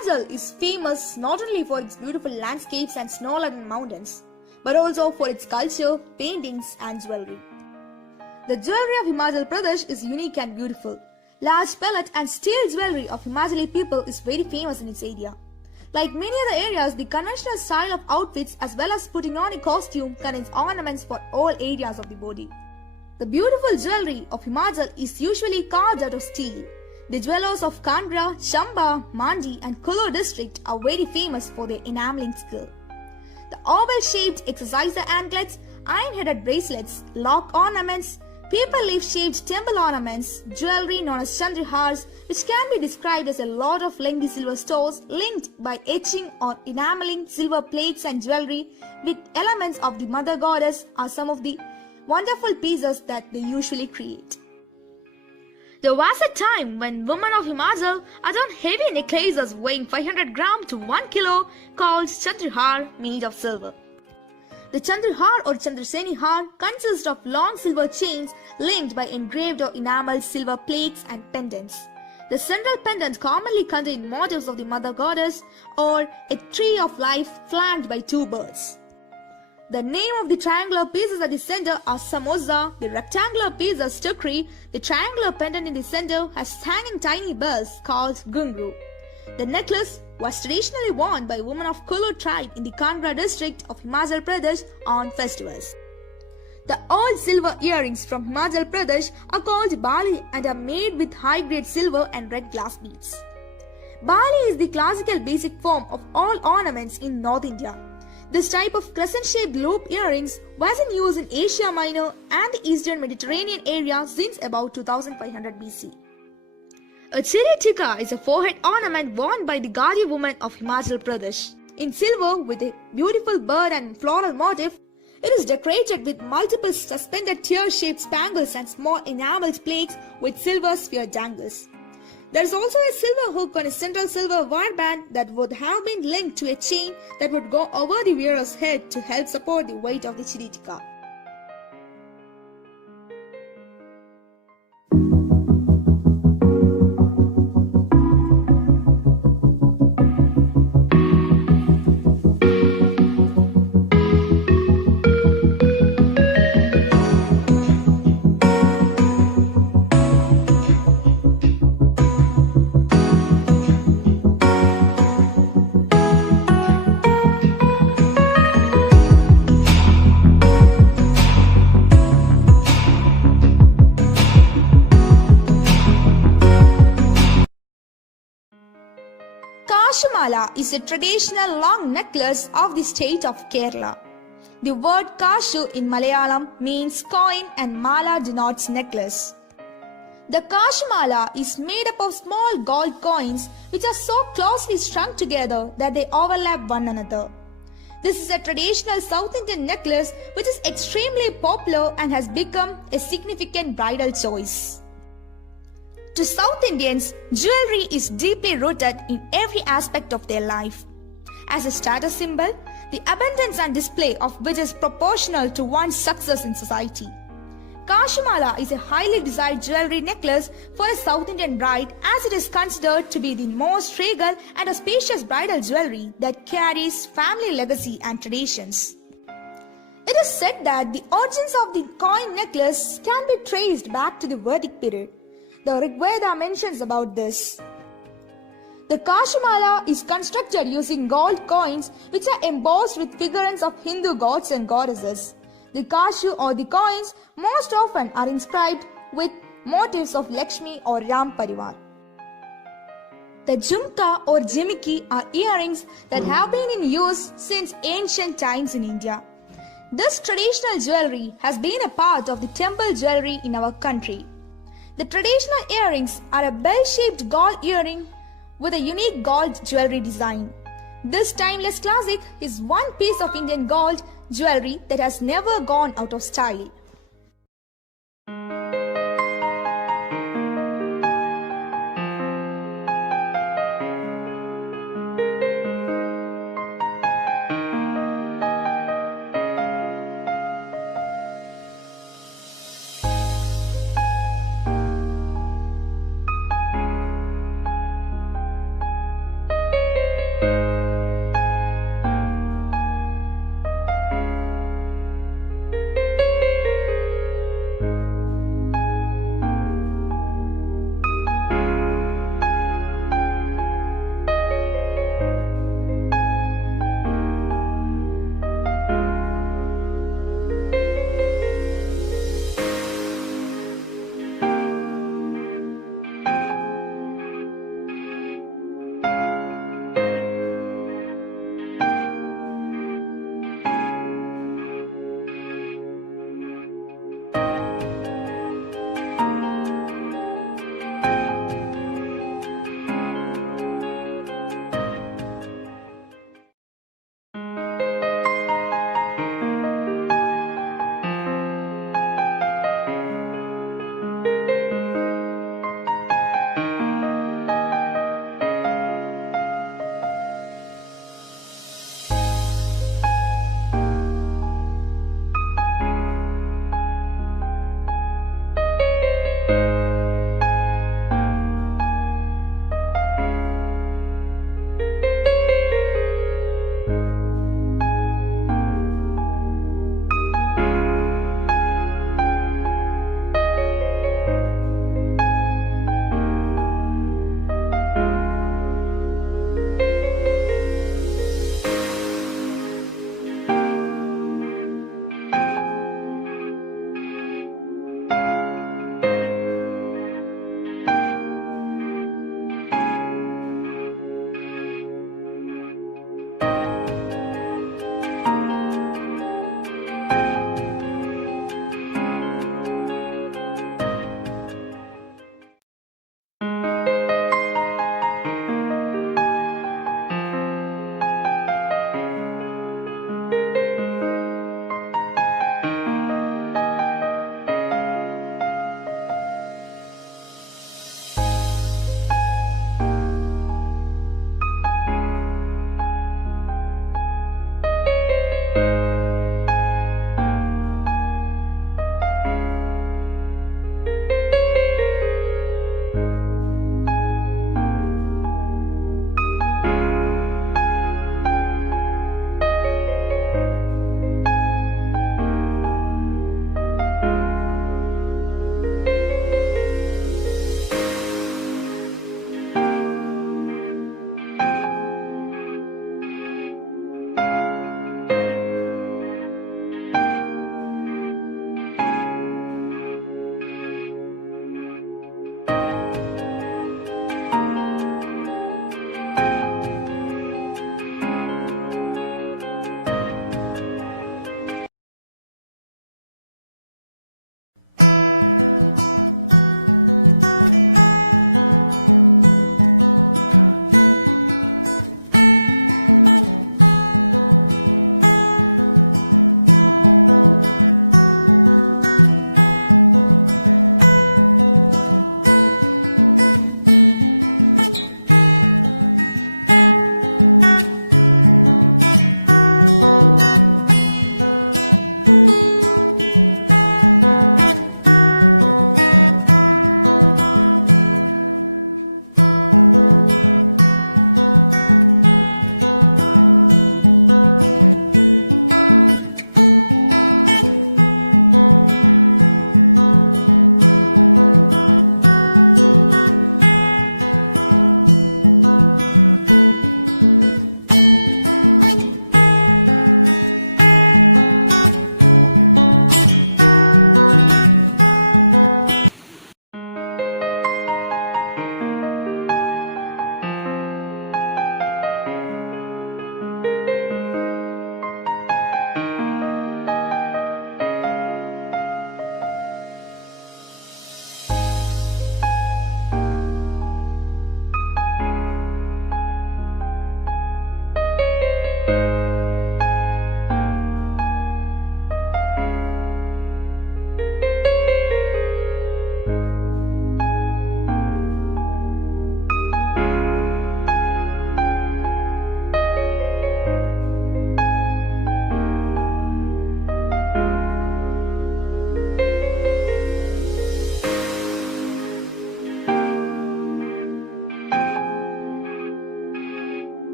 Himachal is famous not only for its beautiful landscapes and snow-laden mountains, but also for its culture, paintings and jewelry. The jewelry of Himachal Pradesh is unique and beautiful. Large pellet and steel jewelry of Himachali people is very famous in its area. Like many other areas, the conventional style of outfits as well as putting on a costume contains ornaments for all areas of the body. The beautiful jewelry of Himachal is usually carved out of steel. The jewelers of Kangra, Chamba, Mandi and Kullu district are very famous for their enameling skill. The oval-shaped exerciser anklets, iron-headed bracelets, lock ornaments, paper leaf-shaped temple ornaments, jewelry known as Chandrahars, which can be described as a lot of lengthy silver stores linked by etching or enameling silver plates and jewelry with elements of the mother goddess are some of the wonderful pieces that they usually create. There was a time when women of Himachal adorned heavy necklaces weighing 500 grams to 1 kilo called Chandrahar made of silver. The Chandrahar or Chandraseni har consists of long silver chains linked by engraved or enameled silver plates and pendants. The central pendant commonly contains motifs of the mother goddess or a tree of life flanked by two birds. The name of the triangular pieces at the center are samosa, the rectangular piece is tukri, the triangular pendant in the center has hanging tiny bells called ghungroo. The necklace was traditionally worn by women of Kullu tribe in the Kangra district of Himachal Pradesh on festivals. The old silver earrings from Himachal Pradesh are called Bali and are made with high-grade silver and red glass beads. Bali is the classical basic form of all ornaments in North India. This type of crescent-shaped loop earrings was in use in Asia Minor and the Eastern Mediterranean area since about 2500 BC. A chiri tikka is a forehead ornament worn by the Gadi women of Himachal Pradesh. In silver with a beautiful bird and floral motif, it is decorated with multiple suspended tear-shaped spangles and small enameled plaques with silver sphere dangles. There is also a silver hook on a central silver warband that would have been linked to a chain that would go over the wearer's head to help support the weight of the chiri tikka. Kashumala is a traditional long necklace of the state of Kerala. The word Kashu in Malayalam means coin and Mala denotes necklace. The Kashumala is made up of small gold coins which are so closely strung together that they overlap one another. This is a traditional South Indian necklace which is extremely popular and has become a significant bridal choice. To South Indians, jewelry is deeply rooted in every aspect of their life. As a status symbol, the abundance and display of which is proportional to one's success in society. Kashumala is a highly desired jewelry necklace for a South Indian bride as it is considered to be the most regal and auspicious bridal jewelry that carries family legacy and traditions. It is said that the origins of the coin necklace can be traced back to the Vedic period. The Rig Veda mentions about this. The Kashumala is constructed using gold coins which are embossed with figurines of Hindu gods and goddesses. The Kashu or the coins most often are inscribed with motifs of Lakshmi or Ram Parivar. The Jhumka or Jimiki are earrings that have been in use since ancient times in India. This traditional jewelry has been a part of the temple jewelry in our country. The traditional earrings are a bell-shaped gold earring with a unique gold jewelry design. This timeless classic is one piece of Indian gold jewelry that has never gone out of style.